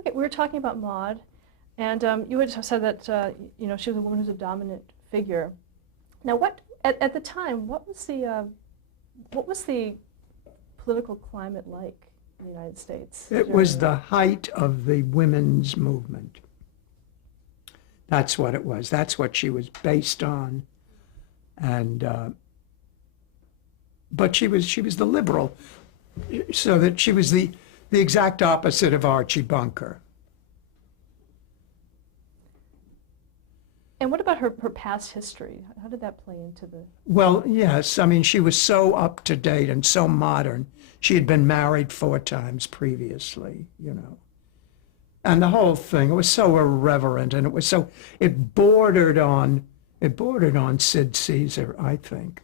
Okay, we were talking about Maud, and you had said that you know, she was a woman who's a dominant figure. Now, what at the time, what was the political climate like in the United States? It was the height of the women's movement. That's what it was. That's what she was based on, and but she was the liberal, so that she was the exact opposite of Archie Bunker. And what about her past history? How did that play into the... Well, yes. I mean, she was so up to date and so modern. She had been married 4 times previously, you know. And the whole thing, it was so irreverent, and it bordered on Sid Caesar, I think.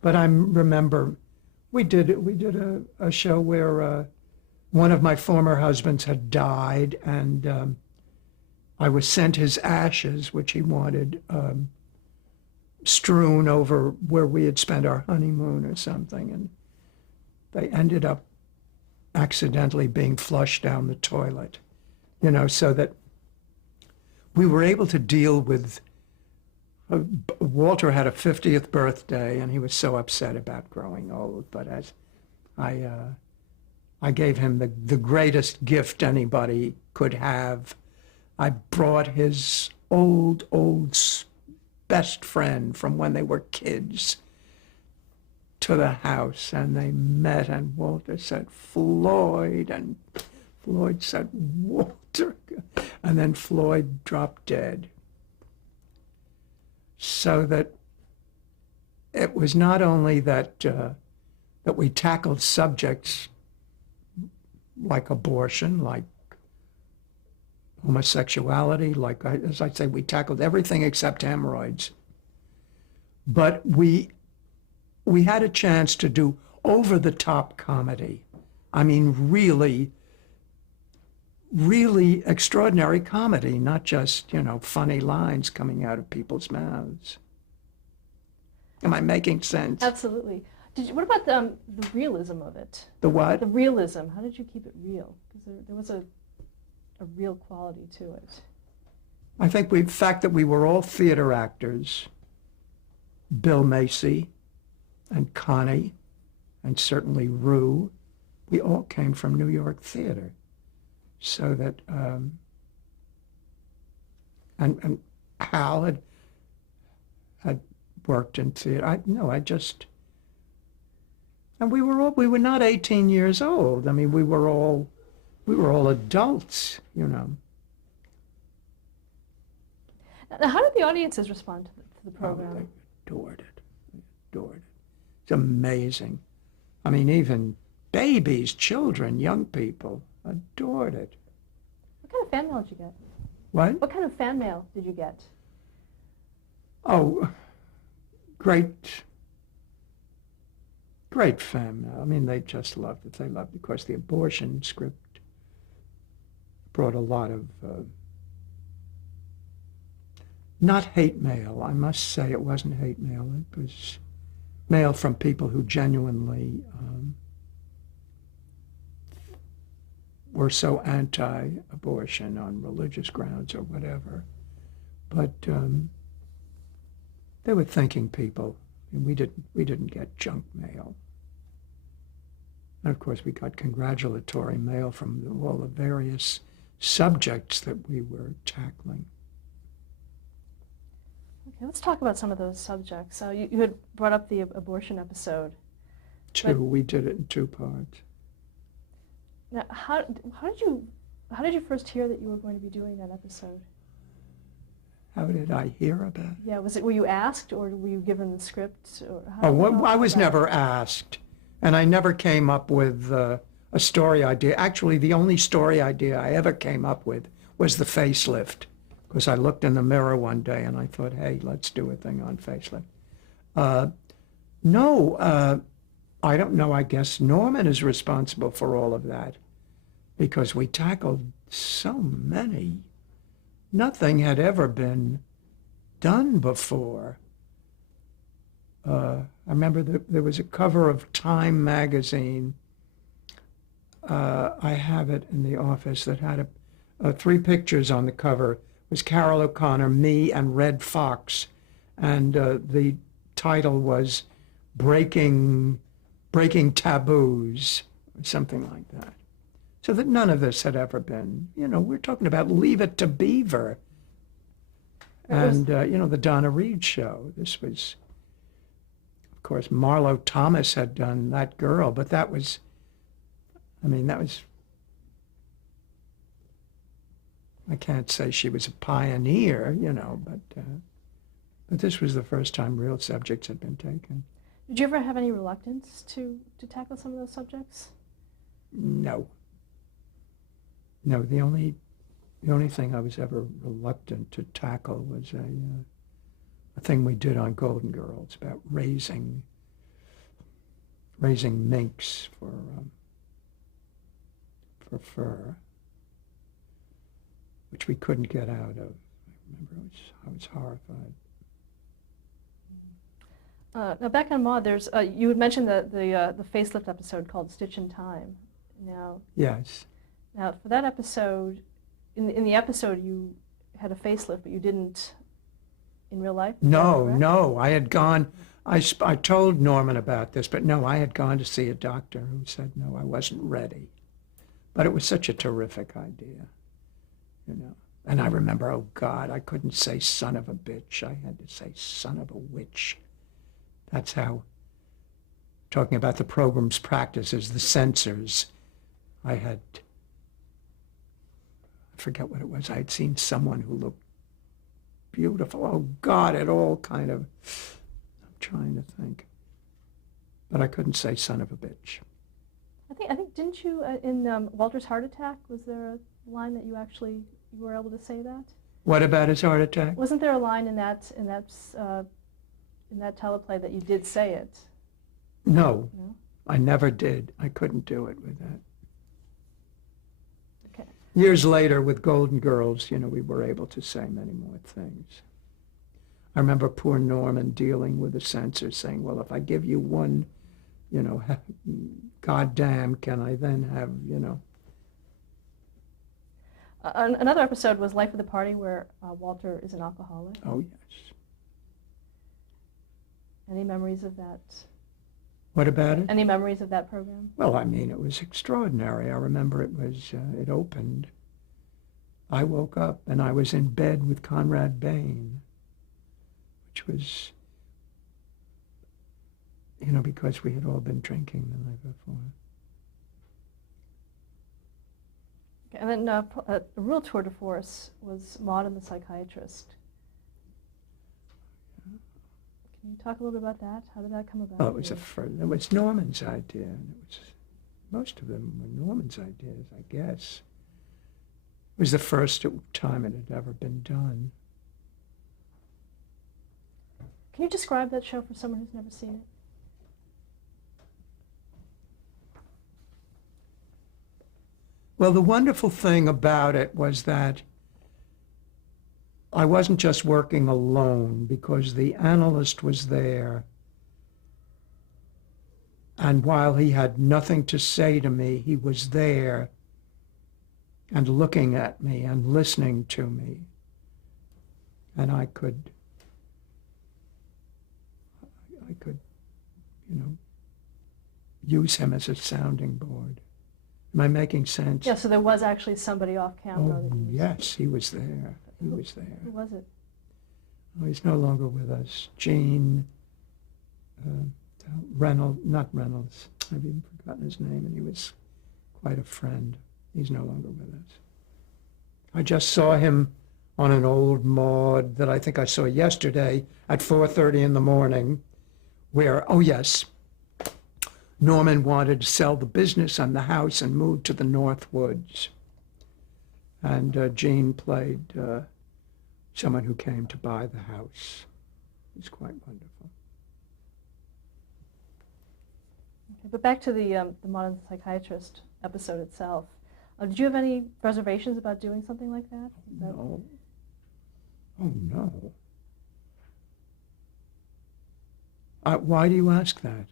But I remember we did a show where one of my former husbands had died, and I was sent his ashes, which he wanted strewn over where we had spent our honeymoon or something, and they ended up accidentally being flushed down the toilet, you know, so that we were able to deal with... Walter had a 50th birthday, and he was so upset about growing old, but as I gave him the greatest gift anybody could have. I brought his old best friend from when they were kids to the house, and they met, and Walter said, Floyd, and Floyd said, Walter, and then Floyd dropped dead. So that it was not only that that we tackled subjects like abortion, like homosexuality, like, as I say, we tackled everything except hemorrhoids. But we had a chance to do over-the-top comedy. I mean, really, really extraordinary comedy, not just, you know, funny lines coming out of people's mouths. Am I making sense? Absolutely. What about the realism of it? The what? The realism. How did you keep it real? Because there was a real quality to it. I think the fact that we were all theater actors, Bill Macy and Connie, and certainly Rue, we all came from New York theater. So that, and Hal had worked in theater. And we were not 18 years old. I mean, we were all adults, you know. Now, how did the audiences respond to the program? Oh, they adored it. They adored it. It's amazing. I mean, even babies, children, young people adored it. What kind of fan mail did you get? What? What kind of fan mail did you get? Oh, great fan mail. I mean, they just loved it. They loved it. Of course, the abortion script brought a lot of, not hate mail. I must say it wasn't hate mail. It was mail from people who genuinely were so anti-abortion on religious grounds or whatever. But they were thinking people. And we didn't get junk mail. And of course, we got congratulatory mail from all the various subjects that we were tackling. Okay, let's talk about some of those subjects. You had brought up the abortion episode. We did it in 2 parts. Now, how did you first hear that you were going to be doing that episode? How did I hear about it? Yeah, were you asked, or were you given the script? Or I was never asked, and I never came up with a story idea. Actually, the only story idea I ever came up with was the facelift, because I looked in the mirror one day and I thought, hey, let's do a thing on facelift. I don't know. I guess Norman is responsible for all of that, because we tackled so many. Nothing had ever been done before. I remember there was a cover of Time magazine. I have it in the office that had three pictures on the cover. It was Carol O'Connor, me, and Red Fox, and the title was Breaking Taboos, or something like that. So that none of this had ever been, we're talking about Leave It to Beaver and, the Donna Reed show. This was, of course, Marlo Thomas had done That Girl, but that was, I can't say she was a pioneer, but this was the first time real subjects had been taken. Did you ever have any reluctance to tackle some of those subjects? No. No, the only thing I was ever reluctant to tackle was a thing we did on Golden Girls about raising minks for fur, which we couldn't get out of. I remember I was horrified. Now back on Maude, there's you had mentioned the facelift episode called Stitch in Time. Now, Yes. Now for that episode, in the episode you had a facelift, but you didn't in real life? No, I had gone. I told Norman about this, but no, I had gone to see a doctor who said no, I wasn't ready. But it was such a terrific idea, And I remember, oh God, I couldn't say son of a bitch. I had to say son of a witch. That's how, talking about the program's practices, the censors, I forget what it was. I had seen someone who looked beautiful. Oh God, it all kind of, I'm trying to think. But I couldn't say son of a bitch. I think didn't you, in Walter's heart attack, was there a line that you were able to say that? What about his heart attack? Wasn't there a line in that teleplay that you did say it? No, No? I never did. I couldn't do it with that. Okay. Years later, with Golden Girls, we were able to say many more things. I remember poor Norman dealing with the censor saying, well, if I give you one, goddamn, can I then have, Another episode was Life of the Party, where Walter is an alcoholic. Oh, yes. Any memories of that? What about it? Any memories of that program? Well, it was extraordinary. I remember it opened. I woke up and I was in bed with Conrad Bain, which was, because we had all been drinking the night before. Okay, and then a real tour de force was Maude and the Psychiatrist. Can you talk a little bit about that? How did that come about? Well, it was Norman's idea, and most of them were Norman's ideas, I guess. It was the first time it had ever been done. Can you describe that show for someone who's never seen it? Well, the wonderful thing about it was that I wasn't just working alone, because the analyst was there. And while he had nothing to say to me, he was there and looking at me and listening to me. And I could, use him as a sounding board. Am I making sense? Yeah, so there was actually somebody off camera. Oh, yes, he was there. He was there. Who was it? Oh, he's no longer with us. Gene not Reynolds. I've even forgotten his name, and he was quite a friend. He's no longer with us. I just saw him on an old Maude that I think I saw yesterday at 4:30 in the morning, where, oh yes, Norman wanted to sell the business and the house and move to the North Woods. And Gene played someone who came to buy the house. It was quite wonderful. Okay, but back to the Modern Psychiatrist episode itself. Did you have any reservations about doing something like that? No. Oh, no. Why do you ask that?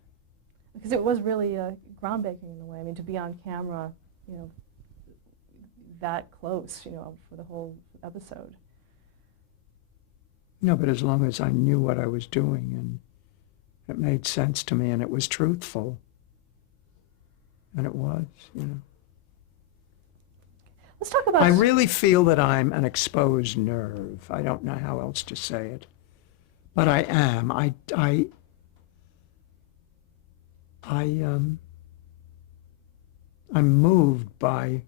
Because it was really groundbreaking in a way. I mean, to be on camera, that close, for the whole episode. No, but as long as I knew what I was doing and it made sense to me and it was truthful, and it was, Let's talk about. I really feel that I'm an exposed nerve. I don't know how else to say it, but I am. I'm moved by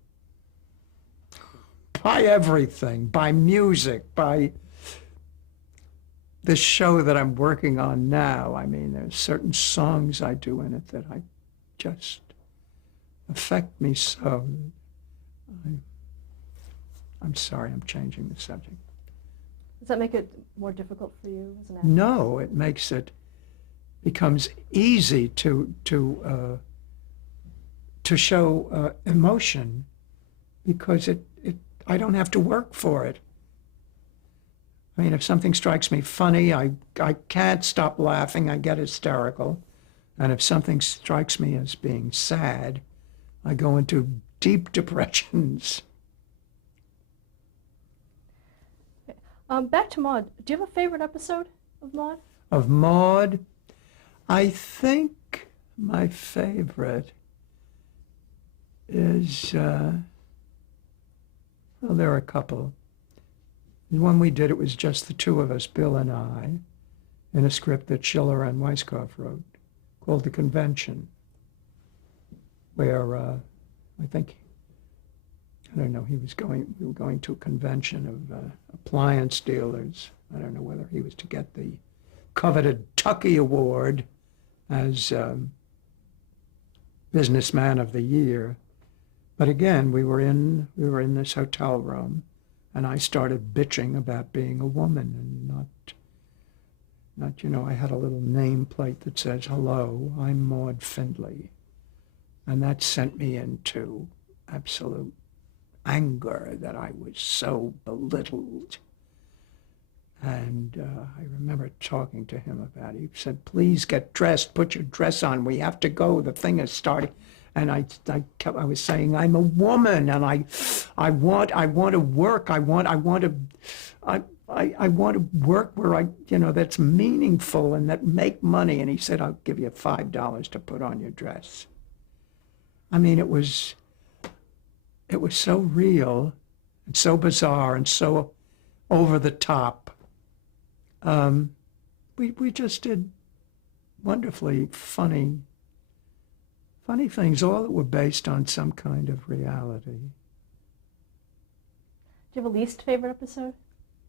everything, by music, by this show that I'm working on now. I mean, there's certain songs I do in it that I just affect me so. I'm sorry, I'm changing the subject. Does that make it more difficult for you as an actor? No, it becomes easy to show emotion because I don't have to work for it. I mean, if something strikes me funny, I can't stop laughing. I get hysterical. And if something strikes me as being sad, I go into deep depressions. Back to Maude. Do you have a favorite episode of Maude? Of Maude, I think my favorite is, well, there are a couple. The one we did, it was just the two of us, Bill and I, in a script that Schiller and Weisskopf wrote called The Convention, where I think, I don't know, we were going to a convention of appliance dealers. I don't know whether he was to get the coveted Tucky Award as Businessman of the Year. But again, we were in this hotel room, and I started bitching about being a woman and not, I had a little nameplate that says, "Hello, I'm Maude Findlay." And that sent me into absolute anger that I was so belittled. And I remember talking to him about it. He said, "Please get dressed, put your dress on, we have to go, the thing is starting." And I was saying, "I'm a woman, and I want to work. I want to work where that's meaningful and that make money." And he said, "I'll give you $5 to put on your dress." I mean, it was so real and so bizarre and so over the top. We just did wonderfully funny things, all that were based on some kind of reality. Do you have a least favorite episode?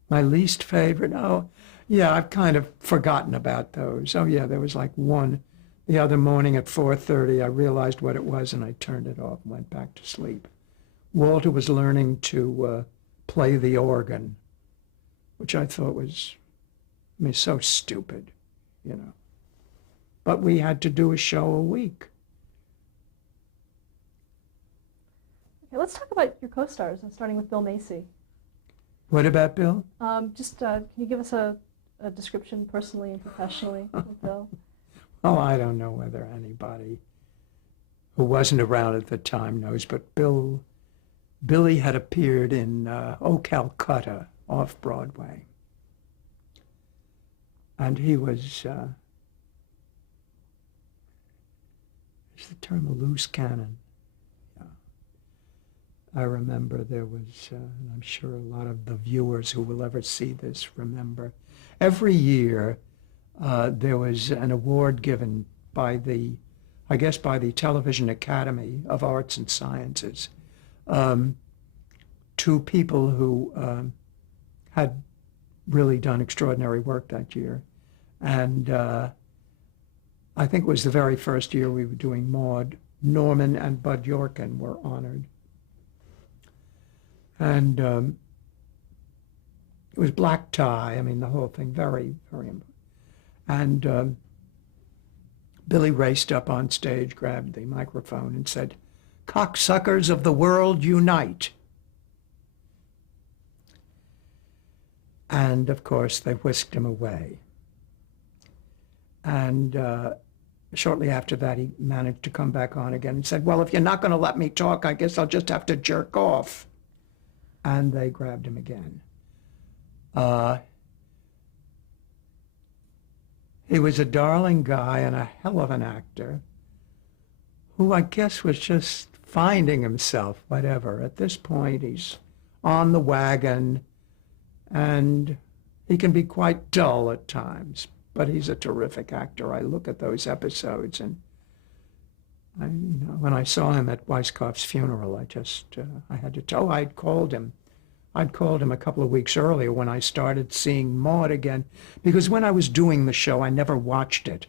My least favorite? Oh, yeah, I've kind of forgotten about those. Oh, yeah, there was like one the other morning at 4:30. I realized what it was and I turned it off and went back to sleep. Walter was learning to play the organ, which I thought was, so stupid, But we had to do a show a week. Okay, let's talk about your co-stars, starting with Bill Macy. What about Bill? Can you give us a description personally and professionally of Bill? Well, I don't know whether anybody who wasn't around at the time knows, but Billy had appeared in Oh, Calcutta off Broadway. And he was, is the term a loose cannon? Yeah. I remember there was, and I'm sure a lot of the viewers who will ever see this remember, every year there was an award given by the Television Academy of Arts and Sciences to people who had really done extraordinary work that year. And I think it was the very first year we were doing Maude. Norman and Bud Yorkin were honored. And it was black tie, the whole thing, very, very important. And Billy raced up on stage, grabbed the microphone and said, "Cocksuckers of the world, unite." And of course, they whisked him away. And shortly after that, he managed to come back on again and said, "Well, if you're not going to let me talk, I guess I'll just have to jerk off." and they grabbed him again. Uh, he was a darling guy and a hell of an actor who I guess was just finding himself, whatever. At this point, he's on the wagon, and he can be quite dull at times, but he's a terrific actor. I look at those episodes, and when I saw him at Weisskopf's funeral, I had to tell, I'd called him a couple of weeks earlier when I started seeing Maude again, because when I was doing the show, I never watched it,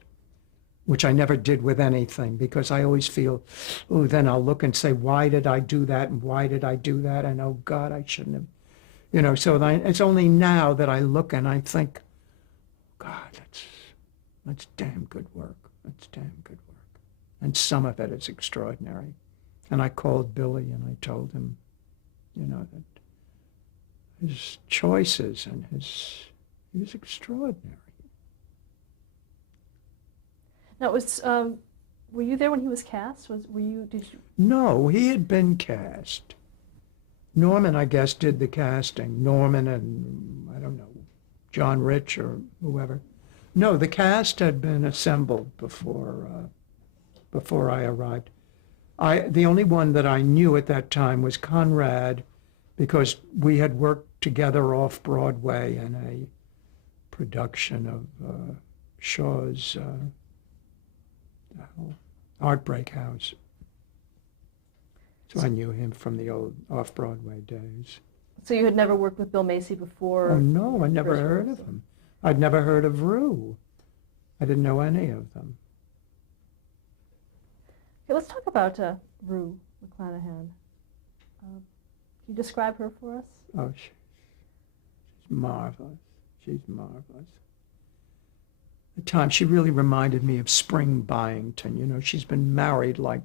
which I never did with anything, because I always feel, oh, then I'll look and say, why did I do that, and why did I do that, and oh, God, I shouldn't have, so it's only now that I look and I think, God, that's damn good work. That's damn good work. And some of it is extraordinary. And I called Billy and I told him, that his choices and he was extraordinary. Now, were you there when he was cast? Did you? No, he had been cast. Norman, I guess, did the casting. Norman and, I don't know, John Rich or whoever. No, the cast had been assembled before I arrived. The only one that I knew at that time was Conrad, because we had worked together off Broadway in a production of Shaw's Heartbreak House. So I knew him from the old off-Broadway days. So you had never worked with Bill Macy before? Oh, no, I never heard of him. I'd never heard of Rue. I didn't know any of them. Okay, let's talk about Rue McClanahan. Can you describe her for us? Oh, she's marvelous. She's marvelous. At times, she really reminded me of Spring Byington. She's been married like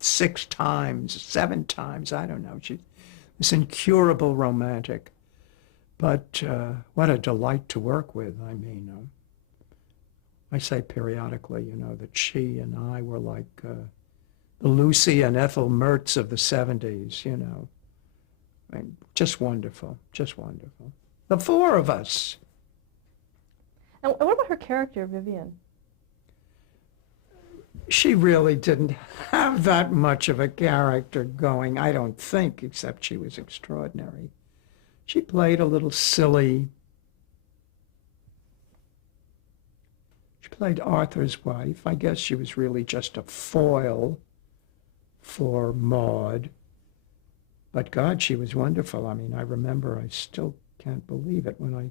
6 times, 7 times, I don't know. She's this incurable romantic. But what a delight to work with. I mean, I say periodically, that she and I were like the Lucy and Ethel Mertz of the 70s, I mean, just wonderful, just wonderful. The 4 of us. And what about her character, Vivian? She really didn't have that much of a character going, I don't think, except she was extraordinary. She played a little silly. She played Arthur's wife. I guess she was really just a foil for Maude. But God, she was wonderful. I mean, I remember, I still can't believe it, when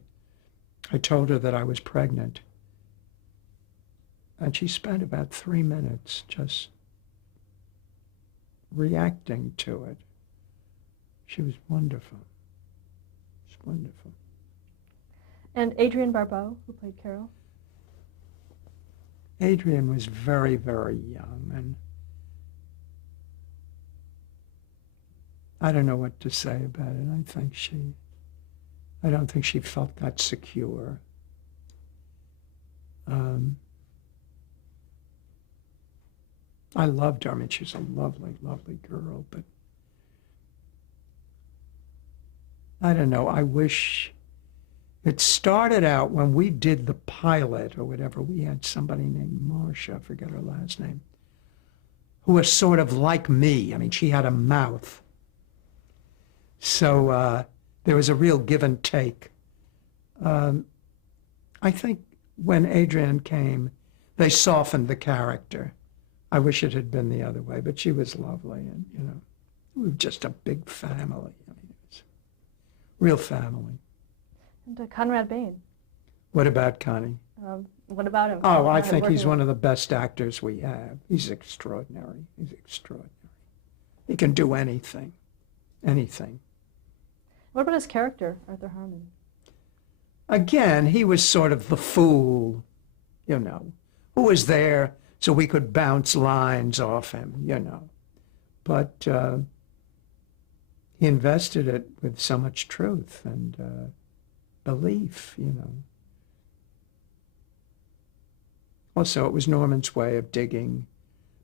I told her that I was pregnant. And she spent about 3 minutes just reacting to it. She was wonderful. She was wonderful. And Adrienne Barbeau, who played Carol? Adrienne was very, very young, and I don't know what to say about it. I don't think she felt that secure. I loved her. I mean, she's a lovely, lovely girl, but I don't know. I wish it started out when we did the pilot or whatever. We had somebody named Marcia, I forget her last name, who was sort of like me. I mean, she had a mouth. So there was a real give and take. I think when Adrienne came, they softened the character. I wish it had been the other way, but she was lovely, and we were just a big family. I mean, it was real family. And Conrad Bain. What about Connie? What about him? Oh, I think he's one of the best actors we have. He's extraordinary. He's extraordinary. He can do anything, anything. What about his character, Arthur Harmon? Again, he was sort of the fool, who was there so we could bounce lines off him, But he invested it with so much truth and belief, Also, it was Norman's way of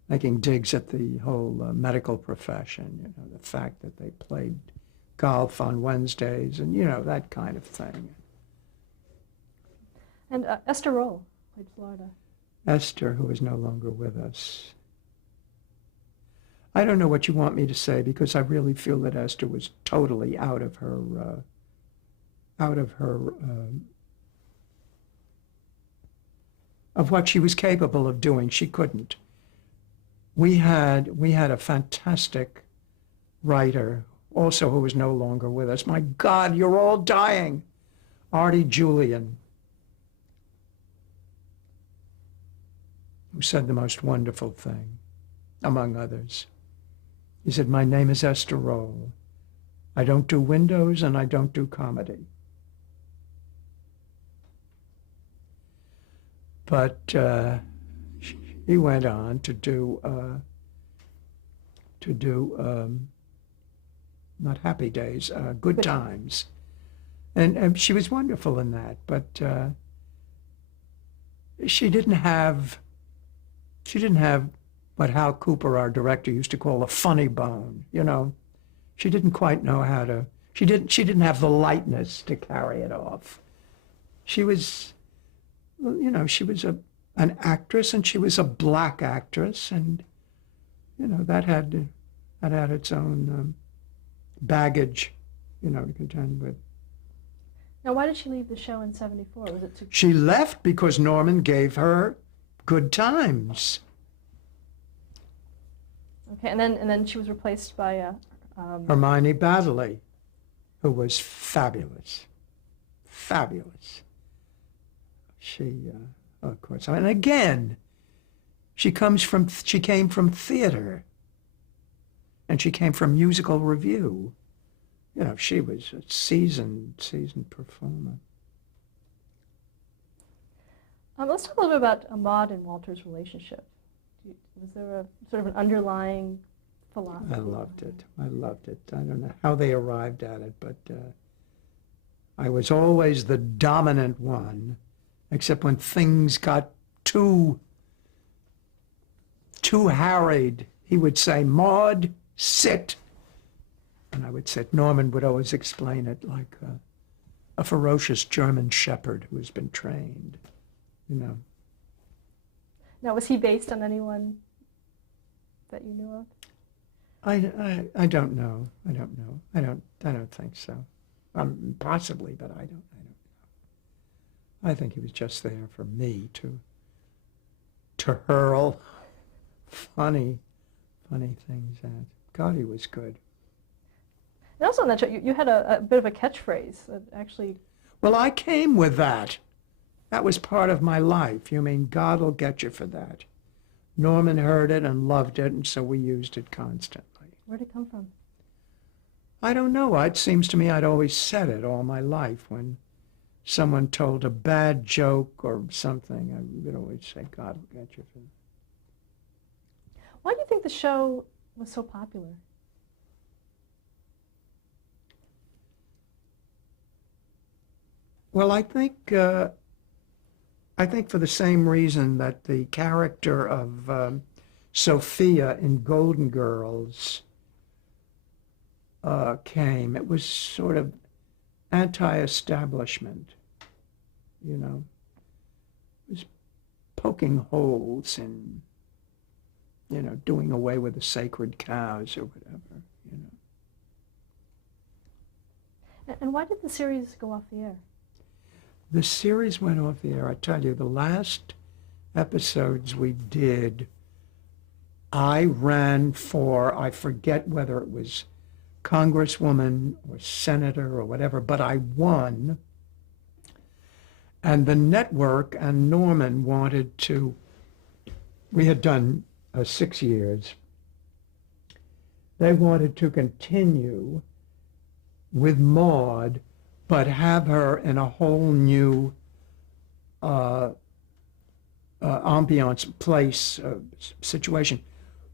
making digs at the whole medical profession, the fact that they played golf on Wednesdays, and that kind of thing. And Esther Roll played Florida. Esther, who is no longer with us. I don't know what you want me to say, because I really feel that Esther was totally out of her of what she was capable of doing. She couldn't. We had a fantastic writer, also who is no longer with us. My God, you're all dying. Artie Julian, who said the most wonderful thing, among others. He said, "My name is Esther Roll. I don't do windows and I don't do comedy." But he went on to do not Happy Days, Good Times, and she was wonderful in that. But she didn't have what Hal Cooper, our director, used to call a funny bone. She didn't quite know how to. She didn't have the lightness to carry it off. She was. She was an actress, and she was a black actress, and that had its own baggage, to contend with. Now, why did she leave the show in '74? Was it too? She left because Norman gave her Good Times. Okay, and then she was replaced by Hermione Baddeley, who was fabulous, fabulous. She, of course, and again, she came from theater, and she came from musical review. She was a seasoned performer. Let's talk a little bit about Maud and Walter's relationship. Was there a sort of an underlying philosophy? I loved it. I don't know how they arrived at it, but I was always the dominant one. Except when things got too harried, he would say, "Maud, sit." And I would sit. Norman would always explain it like a ferocious German shepherd who has been trained, Now, was he based on anyone that you knew of? I don't know. I don't think so. Possibly, but I don't know. I think he was just there for me to hurl funny things at. God, he was good. And also on that show, you had a bit of a catchphrase that actually... Well, I came with that. That was part of my life. You mean God will get you for that. Norman heard it and loved it, and so we used it constantly. Where'd it come from? I don't know. It seems to me I'd always said it all my life. When someone told a bad joke or something, I would always say, "God will get you for that." Why do you think the show was so popular? Well, I think for the same reason that the character of Sophia in Golden Girls came. It was sort of anti-establishment, It was poking holes in, doing away with the sacred cows or whatever, And why did the series go off the air? The series went off the air. I tell you, the last episodes we did, I ran for, I forget whether it was congresswoman or senator or whatever, but I won. And the network and Norman wanted to, we had done 6 years. They wanted to continue with Maud, but have her in a whole new ambiance, place, situation,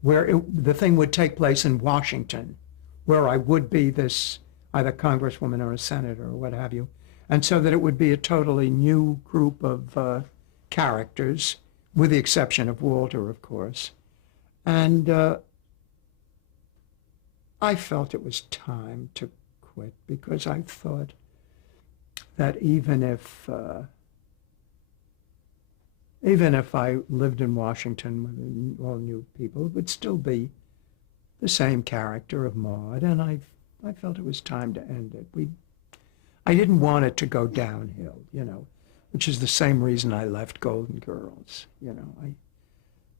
where the thing would take place in Washington, where I would be this either congresswoman or a senator or what have you, and so that it would be a totally new group of characters, with the exception of Walter, of course. And I felt it was time to quit because I thought that even if I lived in Washington with all new people, it would still be the same character of Maud, and I felt it was time to end it. I didn't want it to go downhill, which is the same reason I left Golden Girls.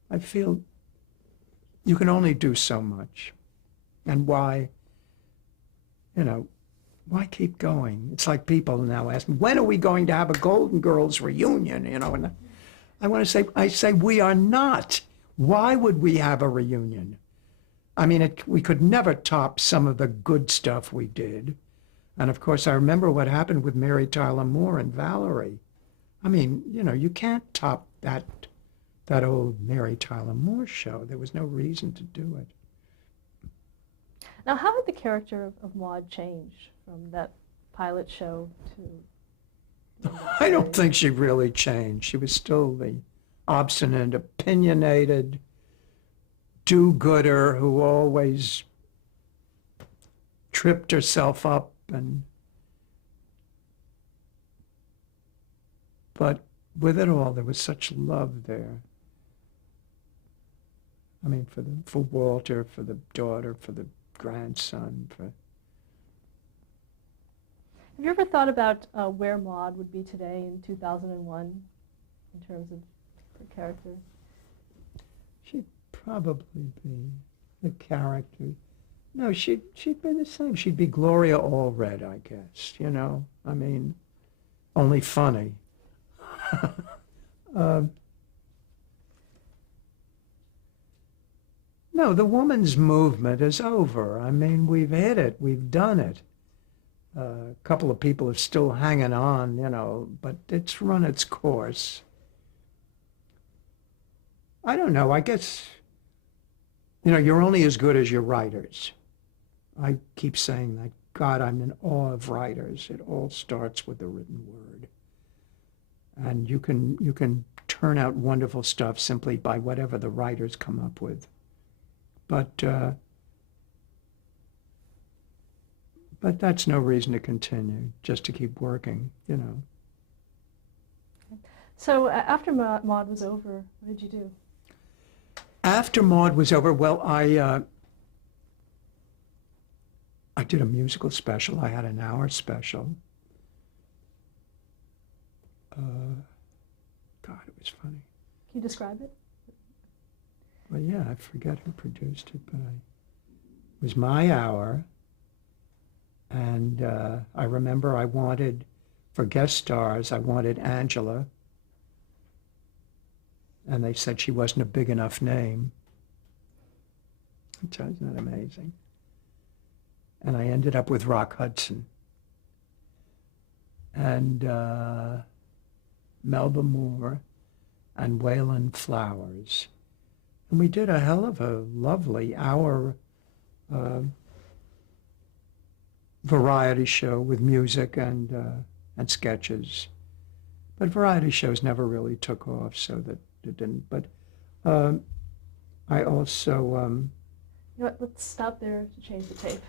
I feel you can only do so much, and why keep going? It's like people now ask me, when are we going to have a Golden Girls reunion? And I say we are not. Why would we have a reunion? I mean, we could never top some of the good stuff we did. And of course, I remember what happened with Mary Tyler Moore and Valerie. I mean, you can't top that old Mary Tyler Moore show. There was no reason to do it. Now, how did the character of Maud change from that pilot show to... I don't think she really changed. She was still the obstinate, opinionated, do-gooder who always tripped herself up but with it all there was such love there. I mean, for Walter, for the daughter, for the grandson, Have you ever thought about where Maud would be today in 2001 in terms of her character? She'd probably be the character. No, she'd be the same. She'd be Gloria Allred, I guess, I mean, only funny. No, the woman's movement is over. I mean, we've hit it. We've done it. A couple of people are still hanging on, but it's run its course. I don't know. I guess, you're only as good as your writers. I keep saying that. God, I'm in awe of writers. It all starts with the written word. And you can turn out wonderful stuff simply by whatever the writers come up with. But that's no reason to continue, just to keep working, So after Maud was over, what did you do? After Maud was over, well, I did a musical special. I had an hour special. God, it was funny. Can you describe it? Well, yeah, I forget who produced it, but it was my hour. And I remember I wanted, for guest stars, I wanted Angela. And they said she wasn't a big enough name. Isn't that amazing? And I ended up with Rock Hudson. And Melba Moore and Waylon Flowers. And we did a hell of a lovely hour variety show with music and sketches. But variety shows never really took off, so that it didn't. But I also... You know what, let's stop there to change the tape.